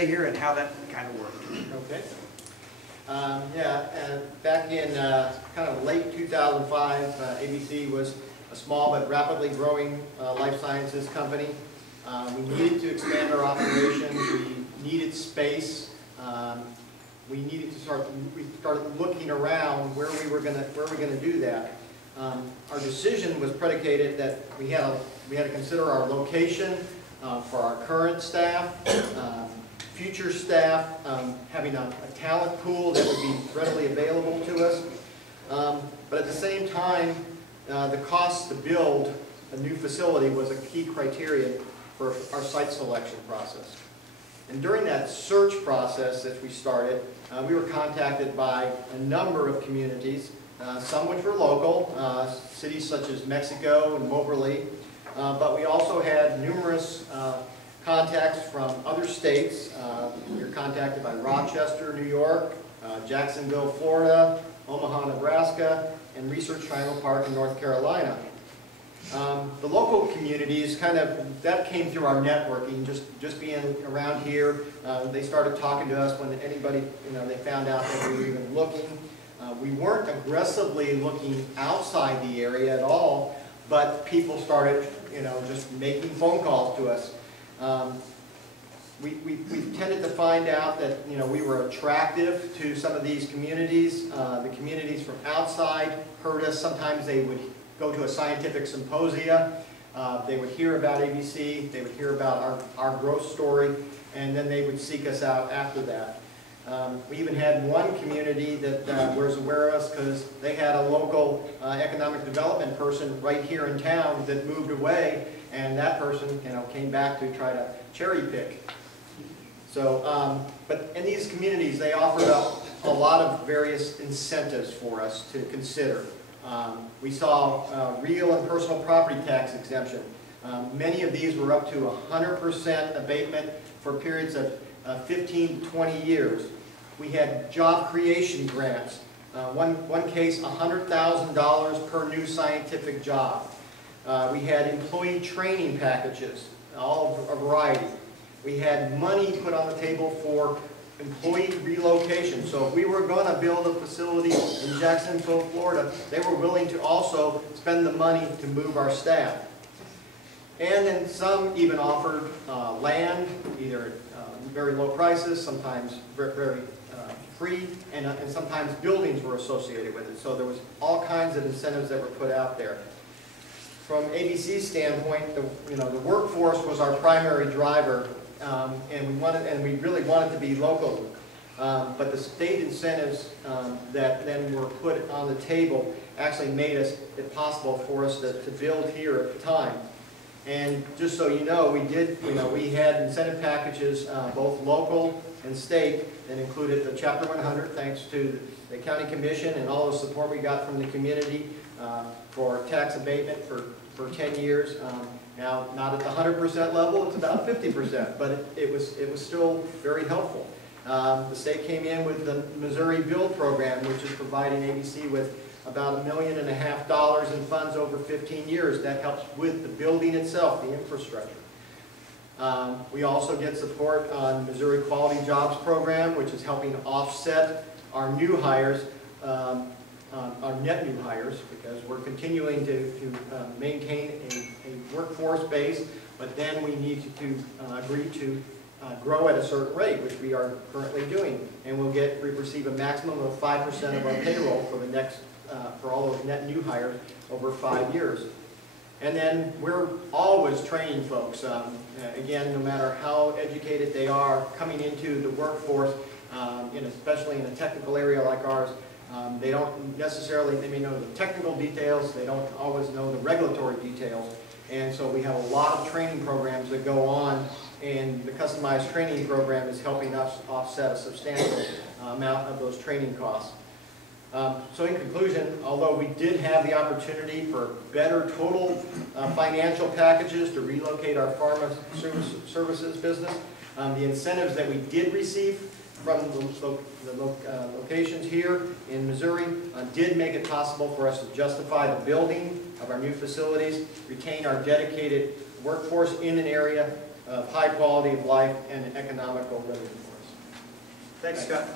here and how that kind of worked. Okay. Back in kind of late 2005, ABC was a small but rapidly growing life sciences company. We needed to expand our operations. We needed space. We started looking around where we were going to do that. Our decision was predicated that we had to consider our location for our current staff. Future staff, having a talent pool that would be readily available to us. But at the same time, the cost to build a new facility was a key criteria for our site selection process. And during that search process that we started, we were contacted by a number of communities, some which were local, cities such as Mexico and Moberly, but we also had numerous contacts from other states. We were contacted by Rochester, New York, Jacksonville, Florida, Omaha, Nebraska, and Research Triangle Park in North Carolina. The local communities that came through our networking, just being around here. They started talking to us when anybody, they found out that we were even looking. We weren't aggressively looking outside the area at all, but people started, just making phone calls to us. We tended to find out that we were attractive to some of these communities. The communities from outside heard us. Sometimes they would go to a scientific symposia. They would hear about ABC. They would hear about our growth story, and then they would seek us out after that. We even had one community that was aware of us because they had a local economic development person right here in town that moved away, and that person came back to try to cherry pick. So, but in these communities, they offered up a lot of various incentives for us to consider. We saw real and personal property tax exemption. Many of these were up to 100% abatement for periods of 15 to 20 years. We had job creation grants. One case, $100,000 per new scientific job. We had employee training packages, all a variety. We had money put on the table for employee relocation. So if we were going to build a facility in Jacksonville, Florida, they were willing to also spend the money to move our staff. And then some even offered land, either at very low prices, sometimes very free, and sometimes buildings were associated with it. So there was all kinds of incentives that were put out there. From ABC's standpoint, the workforce was our primary driver, and we really wanted to be local. But the state incentives that then were put on the table actually made it possible for us to build here at the time. And just so you know, we had incentive packages, both local and state, that included the Chapter 100, thanks to the County Commission and all the support we got from the community for tax abatement for 10 years. Now, not at the 100% level, it's about 50%, but it was still very helpful. The state came in with the Missouri Build Program, which is providing ABC with about $1.5 million in funds over 15 years. That helps with the building itself, the infrastructure. We also get support on Missouri Quality Jobs Program, which is helping offset our new hires, our net new hires, because we're continuing to maintain a workforce base, but then we need to agree to grow at a certain rate, which we are currently doing, and we receive a maximum of 5% of our payroll for the next for all those net new hires over 5 years. And then we're always training folks. Again, no matter how educated they are coming into the workforce, especially in a technical area like ours, they don't necessarily, they may know the technical details, they don't always know the regulatory details. And so we have a lot of training programs that go on, and the customized training program is helping us offset a substantial amount of those training costs. So in conclusion, although we did have the opportunity for better total financial packages to relocate our pharma services business, the incentives that we did receive from the locations here in Missouri did make it possible for us to justify the building of our new facilities, retain our dedicated workforce in an area, of high quality of life and economical living for us. Thanks, Scott.